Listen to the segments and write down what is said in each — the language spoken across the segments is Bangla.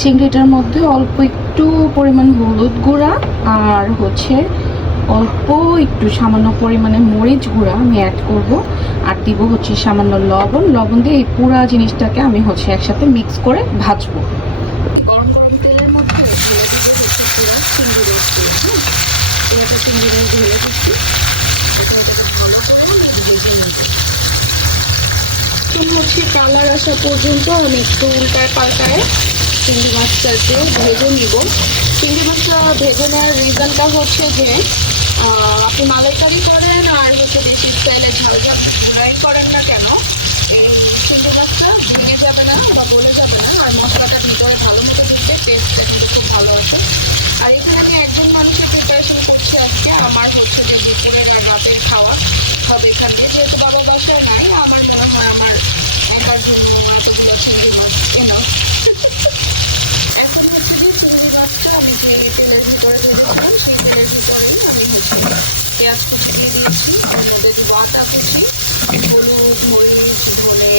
চিংড়িটার মধ্যে অল্প একটু পরিমাণ হলুদ গুঁড়া আর হচ্ছে অল্প একটু সামান্য পরিমাণে মরিচ গুঁড়া আমি অ্যাড করব। আর দিব হচ্ছে সামান্য লবণ। লবণ দিয়ে এই পুরা জিনিসটাকে আমি হচ্ছে একসাথে মিক্স করে ভাজবো। গরম গরম তেলের মধ্যে চিংড়ি হ্যাঁ? কালার আসা পর্যন্ত আমি একটু উল্টায় পাল্টায় চিংড়ি মাছটাকে ভেজে নিব। চিংড়ি মাছটা ভেজে নেওয়ার রিজনটা হচ্ছে যে আপনি মালাইকারি করেন আর হচ্ছে দেশি স্টাইলে ঝাল ঝাল ফ্রাই করেন না কেন, এই চিংড়ি মাছটা ভেঙে যাবে না বা গলে যাবে না, আর মশলাটা ভিতরে ভালো মতো দিতে টেস্টটা কিন্তু খুব ভালো আসে। আর এখানে আমি একজন মানুষের প্রিপারেশন করছি আজকে, আমার হচ্ছে যে দুপুরের আর রাতের খাওয়া হবে এখান দিয়ে যেহেতু বাবা বাসায় নাই আমার মনে হয় আমার একার জন্য এতগুলো চিংড়ি মাছ এনাও এখন হচ্ছে যে চিংড়ি মাছটা আমি যে তেলের ভিতরে ভেজেছিলাম সেই তেলের ভিতরে আমি হচ্ছে পেঁয়াজ কুচি দিয়ে দিয়েছি ওর মধ্যে দিব আটা কুচি, হলুদ, মরিচ, ধনে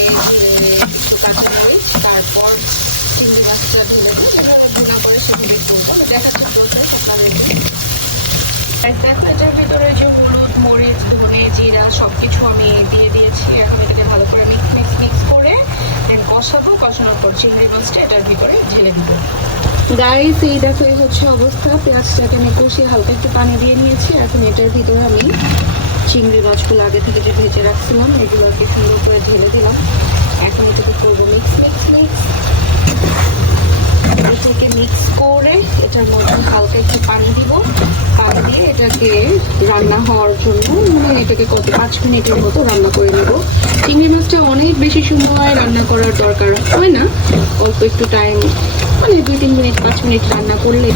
একটু কাঁচা মরিচ, তারপর চিংড়ি মাছটা ঢেলে দিই এভাবে ভুনা করে সেভাবে করব। দেখাচ্ছি আর দেখো এটার ভিতরে যে হলুদ, মরিচ, ধনে, জিরা সব কিছু আমি দিয়ে দিয়েছি। এখন এটাকে ভালো করে মিক্স মিক্স মিক্স করে কষাবো, কষানোর পর চিংড়ি মাছটা এটার ভিতরে ঢেলে দিব। গাইস এই দেখো, এই হচ্ছে অবস্থা। পেঁয়াজটাকে আমি কষিয়ে হালকা একটু পানি দিয়ে নিয়েছি। এখন এটার ভিতরে আমি চিংড়ি মাছগুলো আগে থেকে যে ভেজে রাখছিলাম, এগুলোকে সুন্দর করে ঢেলে দিলাম। এখন এটাকে করব মিক্স মিক্স মিক্স এটাকে মিক্স করে এটার মধ্যে হালকা একটু পানি দিব। পানি দিয়ে এটাকে রান্না হওয়ার এটাকে কত, পাঁচ মিনিটের মতো রান্না করে নেব। চিংড়ি মাছটা অনেক বেশি সময় রান্না করার দরকার, হয় না? অল্প একটু টাইম মানে দুই তিন মিনিট, পাঁচ মিনিট রান্না করলে।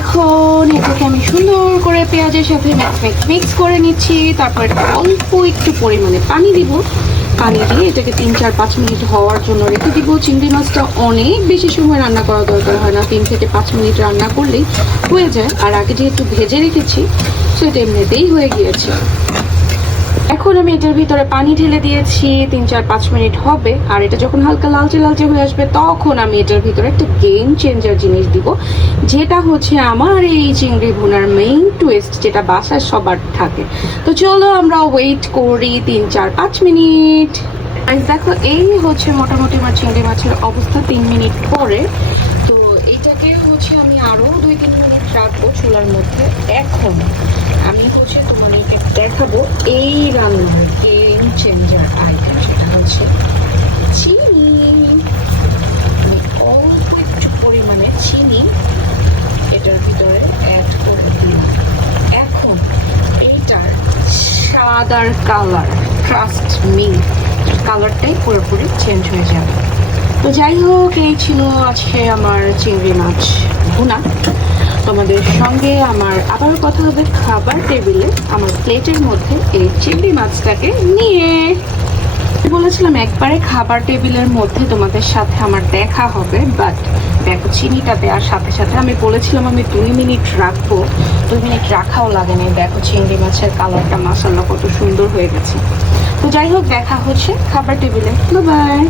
এখন এটাকে আমি সুন্দর করে পেঁয়াজের সাথে মিক্স করে নিচ্ছি, তারপর অল্প একটু পরিমাণে পানি দিব। পানি দিয়ে এটাকে তিন, চার, পাঁচ মিনিট হওয়ার জন্য রেখে দিব। চিংড়ি মাছটা অনেক বেশি সময় রান্না করা দরকার হয় না। তিন থেকে পাঁচ মিনিট রান্না করলেই হয়ে যায়। আর আগে যেহেতু ভেজে রেখেছি সেটা এমনিতেই হয়ে গিয়েছে। এখন আমি এটার ভিতরে পানি ঢেলে দিয়েছি, তিন, চার, পাঁচ মিনিট হবে। আর এটা যখন হালকা লালচে লালচে হয়ে আসবে, তখন আমি এটার ভিতরে একটা গেম চেঞ্জার জিনিস দিব। যেটা হচ্ছে আমার এই চিংড়ি ভুনার মেইন টুয়েস্ট যেটা বাসায় সবার থাকে। তো চলো আমরা ওয়েট করি তিন, চার, পাঁচ মিনিট। দেখো, এই হচ্ছে মোটামুটি আমার চিংড়ি মাছের অবস্থা তিন মিনিট পরে। হচ্ছে আমি আরও দুই তিন মিনিট রাখব চুলার মধ্যে। এখন আমি হচ্ছে তোমাদেরকে দেখাবো এই রান্নার গেম চেঞ্জার আইটেম সেটা হচ্ছে চিনি। অল্প একটু পরিমাণে চিনি এটার ভিতরে অ্যাড করে দিলাম। এখন এইটার সাদার কালার ট্রাস্ট মি কালারটাই পুরোপুরি চেঞ্জ হয়ে যাবে। তো যাই হোক এই ছিল আজকে আমার চিংড়ি মাছ ভুনা। তোমাদের সঙ্গে আমার আবারও কথা হবে খাবার টেবিলে আমার প্লেটের মধ্যে এই চিংড়ি মাছটাকে নিয়ে। বলেছিলাম একবারে খাবার টেবিলের মধ্যে তোমাদের সাথে আমার দেখা হবে বাট দেখো চিনিটা দেওয়ার সাথে সাথে আমি বলেছিলাম আমি দুই মিনিট রাখব। দুই মিনিট রাখাও লাগেনি দেখো চিংড়ি মাছের কালারটা মাসাল্লা কত সুন্দর হয়ে গেছে। তো যাই হোক দেখা হচ্ছে খাবার টেবিলে বাই